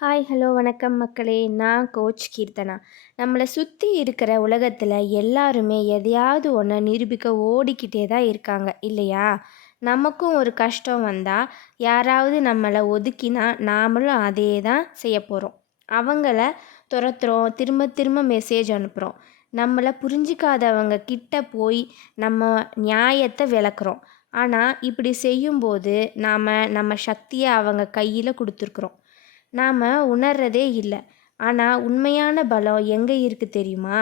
Hi hello வணக்கம் மக்களே. நான் கோச் கீர்த்தனா. நம்மளை சுற்றி இருக்கிற உலகத்தில் எல்லாருமே எதையாவது ஒன்றை நிரூபிக்க ஓடிக்கிட்டே தான் இருக்காங்க இல்லையா? நமக்கும் ஒரு கஷ்டம் வந்தால் யாராவது நம்மளை ஒதுக்கினா நாமளும் அதே தான் செய்ய போகிறோம் அவங்கள துரத்துறோம் திரும்ப திரும்ப மெசேஜ் அனுப்புகிறோம் நம்மளை புரிஞ்சிக்காதவங்க கிட்ட போய் நம்ம நியாயத்தை விளக்குறோம். ஆனால் இப்படி செய்யும்போது நாம் நம்ம சக்தியை அவங்க கையில் கொடுத்துருக்குறோம். நாம் உணர்றதே இல்லை. ஆனால் உண்மையான பலம் எங்கே இருக்குது தெரியுமா?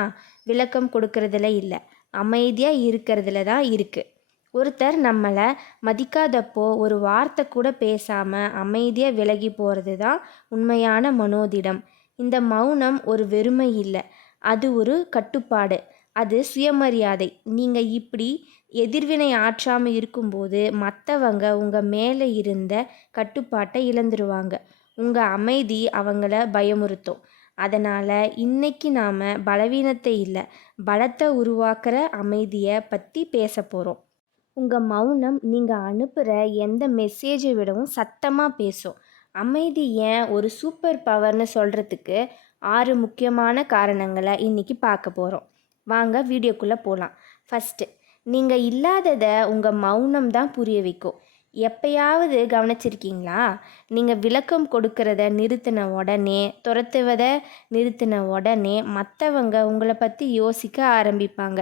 விளக்கம் கொடுக்கறதுல இல்லை. அமைதியாக இருக்கிறதுல தான் இருக்குது ஒருத்தர் நம்மளை மதிக்காதப்போ ஒரு வார்த்தை கூட பேசாமல் அமைதியாக விலகி போகிறது தான் உண்மையான மனோதிடம். இந்த மௌனம் ஒரு வெறுமை இல்லை. அது ஒரு கட்டுப்பாடு. அது சுயமரியாதை. நீங்கள் இப்படி எதிர்வினை ஆற்றாமல் இருக்கும்போது மற்றவங்க உங்கள் மேலே இருந்த கட்டுப்பாட்டை இழந்துருவாங்க. உங்கள் அமைதி அவங்கள பயமுறுத்தும். அதனால் இன்னைக்கு நாம் பலவீனத்தை இல்லை பலத்தை உருவாக்குற அமைதியை பற்றி பேச போகிறோம் உங்கள் மௌனம் நீங்கள் அனுப்புகிற எந்த மெசேஜை விடவும் சத்தமாக பேசும். அமைதி ஏன் ஒரு சூப்பர் பவர்னு சொல்கிறதுக்கு ஆறு முக்கியமான காரணங்களை இன்றைக்கி பார்க்க போகிறோம் வாங்க வீடியோக்குள்ளே போகலாம் ஃபஸ்ட்டு நீங்கள் இல்லாததை உங்கள் மௌனம் தான் புரிய வைக்கும். எப்பயாவது கவனிச்சிருக்கீங்களா? நீங்கள் விளக்கம் கொடுக்கறத நிறுத்தின உடனே துரத்துவதை நிறுத்தின உடனே மற்றவங்க உங்களை பற்றி யோசிக்க ஆரம்பிப்பாங்க.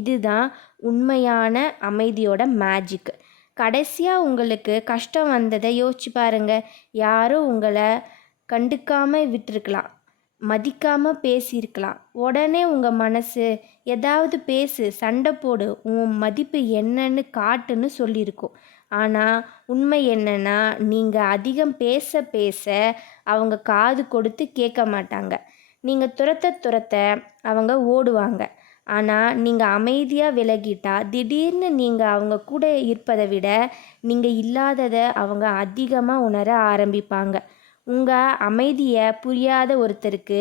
இதுதான் உண்மையான அமைதியோட மேஜிக் கடைசியாக உங்களுக்கு கஷ்டம் வந்ததை யோசிச்சு பாருங்கள் யாரும் உங்களை கண்டுக்காமல் விட்டுருக்கலாம். மதிக்காமல் பேசியிருக்கலாம். உடனே உங்கள் மனசு ஏதாவது பேசு சண்டை போடு. உன் மதிப்பு என்னன்னு காட்டுன்னு சொல்லியிருக்கோம். ஆனால் உண்மை என்னென்னா நீங்கள் அதிகம் பேச பேச அவங்க காது கொடுத்து கேட்க மாட்டாங்க. நீங்கள் துரத்த துரத்த அவங்க ஓடுவாங்க. ஆனால் நீங்கள் அமைதியாக விலகிட்டா திடீர்னு நீங்கள் அவங்க கூட இருப்பதை விட நீங்கள் இல்லாததை அவங்க அதிகமாக உணர ஆரம்பிப்பாங்க. உங்கள் அமைதியை புரியாத ஒருத்தருக்கு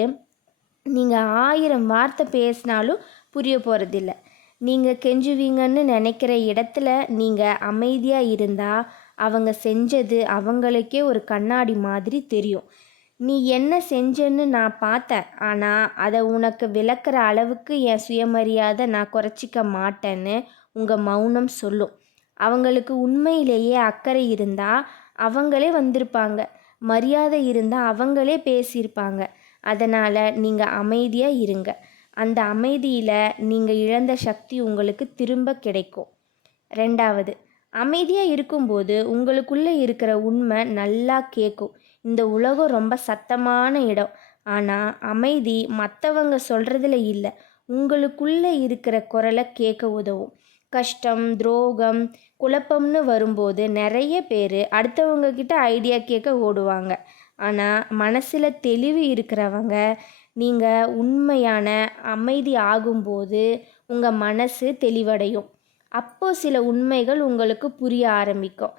நீங்கள் ஆயிரம் வார்த்தை பேசினாலும் புரிய போகிறதில்ல நீங்கள் கெஞ்சுவீங்கன்னு நினைக்கிற இடத்துல நீங்கள் அமைதியாக இருந்தால் அவங்க செஞ்சது அவங்களுக்கே ஒரு கண்ணாடி மாதிரி தெரியும். நீ என்ன செஞ்சேன்னு நான் பார்த்தேன். ஆனால் அதை உனக்கு விளக்குற அளவுக்கு என் சுயமரியாதை நான் குறைச்சிக்க மாட்டேன்னு உங்கள் மௌனம் சொல்லும். அவங்களுக்கு உண்மையிலேயே அக்கறை இருந்தால் அவங்களே வந்திருப்பாங்க. மரியாதை இருந்தால் அவங்களே பேசியிருப்பாங்க. அதனால் நீங்கள் அமைதியாக இருங்க. அந்த அமைதியில் நீங்கள் இழந்த சக்தி உங்களுக்கு திரும்ப கிடைக்கும். ரெண்டாவது அமைதியாக இருக்கும்போது உங்களுக்குள்ளே இருக்கிற உண்மை நல்லா கேட்கும் இந்த உலகம் ரொம்ப சத்தமான இடம். ஆனால் அமைதி மற்றவங்க சொல்கிறதுல இல்லை. உங்களுக்குள்ளே இருக்கிற குரலை கேட்க உதவும். கஷ்டம் துரோகம் குழப்பம்னு வரும்போது நிறைய பேர் அடுத்தவங்க கிட்ட ஐடியா கேட்க ஓடுவாங்க. ஆனால் மனசில் தெளிவு இருக்கிறவங்க நீங்கள் உண்மையான அமைதி ஆகும்போது உங்கள் மனசு தெளிவடையும். அப்போது சில உண்மைகள் உங்களுக்கு புரிய ஆரம்பிக்கும்.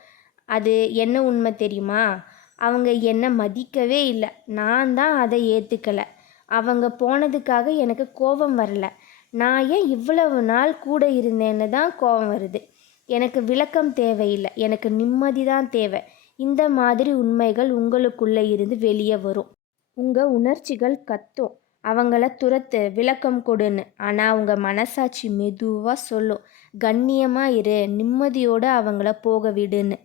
அது என்ன உண்மை தெரியுமா? அவங்க என்னை மதிக்கவே இல்லை. நான் தான் அதை ஏற்றுக்கலை அவங்க போனதுக்காக எனக்கு கோபம் வரல. நான் ஏன் இவ்வளவு நாள் கூட இருந்தேன்னு தான் கோபம் வருது. எனக்கு விளக்கம் தேவையில்லை. எனக்கு நிம்மதி தான் தேவை. இந்த மாதிரி உண்மைகள் உங்களுக்குள்ளே இருந்து வெளியே வரும். உங்கள் உணர்ச்சிகள் கத்தும். அவங்கள துரத்து விளக்கம் கொடுன்னு. ஆனால் உங்கள் மனசாட்சி மெதுவாக சொல்லும். கண்ணியமாக இரு நிம்மதியோடு அவங்கள போக விடுன்னு.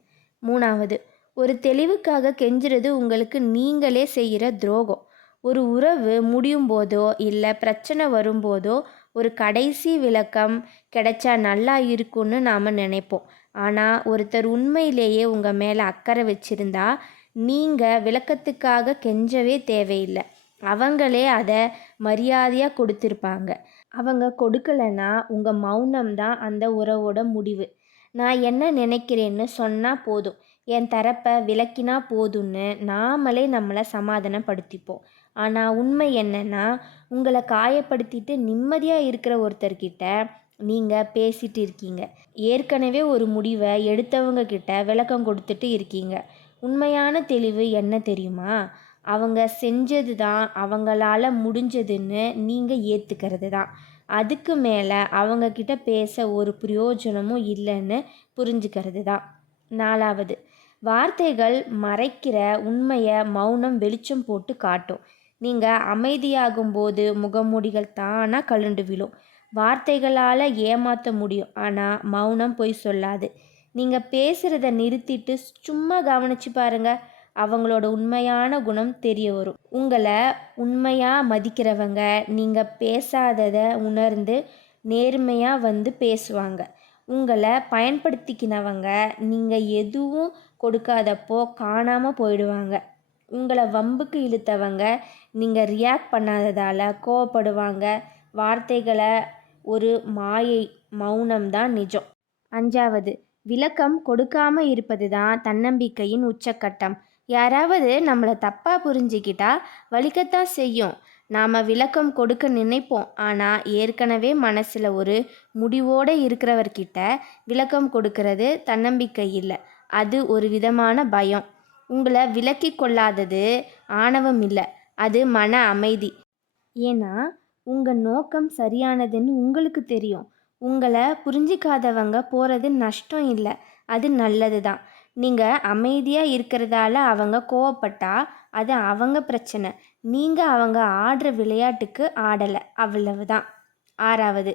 மூணாவது ஒரு தெளிவுக்காக கெஞ்சுறது உங்களுக்கு நீங்களே செய்கிற துரோகம். ஒரு உறவு முடியும் போதோ இல்லை பிரச்சனை வரும்போதோ ஒரு கடைசி விளக்கம் கிடைச்சா நல்லா இருக்கும்னு நாம் நினைப்போம். ஆனால் ஒருத்தர் உண்மையிலேயே உங்கள் மேலே அக்கறை வச்சுருந்தா நீங்கள் விளக்கத்துக்காக கெஞ்சவே தேவையில்லை. அவங்களே அதை மரியாதையாக கொடுத்துருப்பாங்க. அவங்க கொடுக்கலன்னா உங்கள் மௌனம் தான் அந்த உறவோட முடிவு. நான் என்ன நினைக்கிறேன்னு சொன்னால் போதும். என் தரப்பை விளக்கினா போதும்னு நாமளே நம்மளை சமாதானப்படுத்திப்போம். ஆனால் உண்மை என்னென்னா உங்களை காயப்படுத்திட்டு நிம்மதியாக இருக்கிற ஒருத்தர்கிட்ட நீங்கள் பேசிட்டு இருக்கீங்க. ஏற்கனவே ஒரு முடிவை எடுத்தவங்க கிட்ட விளக்கம் கொடுத்துட்டு இருக்கீங்க. உண்மையான தெளிவு என்ன தெரியுமா? அவங்க செஞ்சது தான் அவங்களால முடிஞ்சதுன்னு நீங்கள் ஏற்றுக்கிறது தான் அதுக்கு மேலே அவங்கக்கிட்ட பேச ஒரு பிரயோஜனமும் இல்லைன்னு புரிஞ்சுக்கிறது தான் நாலாவது வார்த்தைகள் மறைக்கிற உண்மையை மௌனம் வெளிச்சம் போட்டு காட்டும். நீங்கள் அமைதியாகும்போது முகமூடிகள் தானாக கழுண்டு விழும். வார்த்தைகளால் ஏமாற்ற முடியும் ஆனால் மௌனம் பொய் சொல்லாது. நீங்கள் பேசுகிறத நிறுத்திட்டு சும்மா கவனிச்சு பாருங்க. அவங்களோட உண்மையான குணம் தெரிய வரும். உங்களை உண்மையாக மதிக்கிறவங்க நீங்கள் பேசாததை உணர்ந்து நேர்மையாக வந்து பேசுவாங்க. உங்களை பயன்படுத்திக்கினவங்க நீங்கள் எதுவும் கொடுக்காதப்போ காணாமல் போயிடுவாங்க. உங்களை வம்புக்கு இழுத்தவங்க நீங்கள் ரியாக்ட் பண்ணாததால் கோவப்படுவாங்க. வார்த்தைகளை ஒரு மாயை மௌனம் தான் நிஜம். அஞ்சாவது விளக்கம் கொடுக்காம இருப்பது தான் தன்னம்பிக்கையின் உச்சக்கட்டம். யாராவது நம்மளை தப்பாக புரிஞ்சிக்கிட்டா வலிக்கத்தான் செய்யும். நாம் விளக்கம் கொடுக்க நினைப்போம். ஆனால் ஏற்கனவே மனசில் ஒரு முடிவோடு இருக்கிறவர்கிட்ட விளக்கம் கொடுக்கறது தன்னம்பிக்கை இல்லை. அது ஒரு விதமான பயம். உங்களை விலக்கி கொள்ளாதது ஆணவம் இல்லை. அது மன அமைதி. ஏன்னா உங்கள் நோக்கம் சரியானதுன்னு உங்களுக்கு தெரியும். உங்களை புரிஞ்சிக்காதவங்க போகிறது நஷ்டம் இல்லை. அது நல்லது தான் நீங்கள் அமைதியாக இருக்கிறதால அவங்க கோவப்பட்டா அது அவங்க பிரச்சனை. நீங்கள் அவங்க ஆடுற விளையாட்டுக்கு ஆடலை. அவ்வளவு தான் ஆறாவது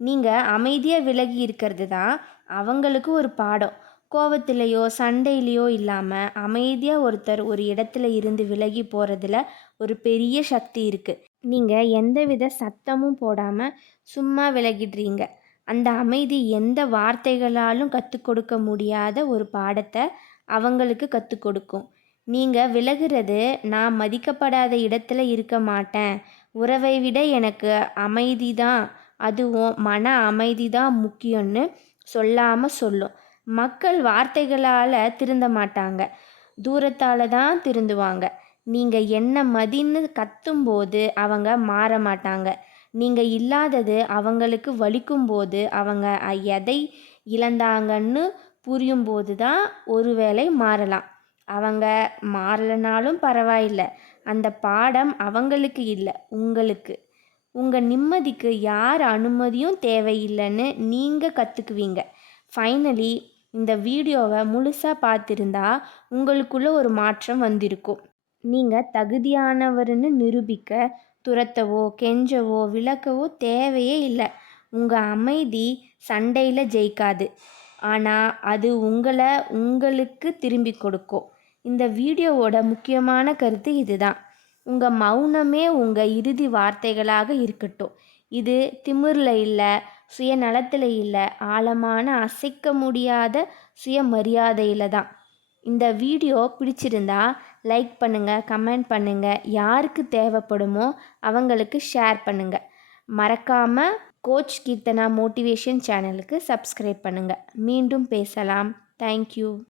நீங்கள் அமைதியாக விலகி இருக்கிறது தான் அவங்களுக்கு ஒரு பாடம். கோவத்திலேயோ சண்டையிலையோ இல்லாமல் அமைதியாக ஒருத்தர் ஒரு இடத்துல இருந்து விலகி போகிறதுல ஒரு பெரிய சக்தி இருக்குது நீங்கள் எந்தவித சத்தமும் போடாமல் சும்மா விலகிடுறீங்க. அந்த அமைதி எந்த வார்த்தைகளாலும் கற்றுக் கொடுக்க முடியாத ஒரு பாடத்தை அவங்களுக்கு கற்றுக் கொடுக்கும். நீங்கள் விலகிறது நான் மதிக்கப்படாத இடத்துல இருக்க மாட்டேன். உறவை விட எனக்கு அமைதி தான். அதுவும் மன அமைதி தான் முக்கியம்னு சொல்லாமல் சொல்லும். மக்கள் வார்த்தைகளால் திருந்த மாட்டாங்க. தூரத்தால் தான் திருந்துவாங்க. நீங்கள் என்ன மதின்னு கத்தும்போது அவங்க மாற மாட்டாங்க. நீங்கள் இல்லாதது அவங்களுக்கு வலிக்கும்போது அவங்க எதை இழந்தாங்கன்னு புரியும்போது தான் ஒருவேளை மாறலாம். அவங்க மாறலைனாலும் பரவாயில்லை. அந்த பாடம் அவங்களுக்கு இல்லை உங்களுக்கு. உங்கள் நிம்மதிக்கு யார் அனுமதியும் தேவையில்லைன்னு நீங்கள் கற்றுக்குவீங்க ஃபைனலி இந்த வீடியோவை முழுசாக பார்த்துருந்தா உங்களுக்குள்ள ஒரு மாற்றம் வந்திருக்கும். நீங்கள் தகுதியானவர்னு நிரூபிக்க துரத்தவோ கெஞ்சவோ விளக்கவோ தேவையே இல்லை. உங்கள் அமைதி சண்டையில் ஜெயிக்காது. ஆனால் அது உங்களை உங்களுக்கு திரும்பி கொடுக்கும். இந்த வீடியோவோட முக்கியமான கருத்து இதுதான். உங்கள் மௌனமே உங்கள் இறுதி வார்த்தைகளாக இருக்கட்டும். இது திமிரில் இல்லை சுயநலத்தில் இல்லை ஆழமான அசைக்க முடியாத சுயமரியாதையில் தான். இந்த வீடியோ பிடிச்சிருந்தா லைக் பண்ணுங்கள் கமெண்ட் பண்ணுங்கள் யாருக்கு தேவைப்படுமோ அவங்களுக்கு ஷேர் பண்ணுங்கள் மறக்காமல் கோச் கீர்த்தனா மோட்டிவேஷன் சேனலுக்கு சப்ஸ்கிரைப் பண்ணுங்கள் மீண்டும் பேசலாம். தேங்க்யூ.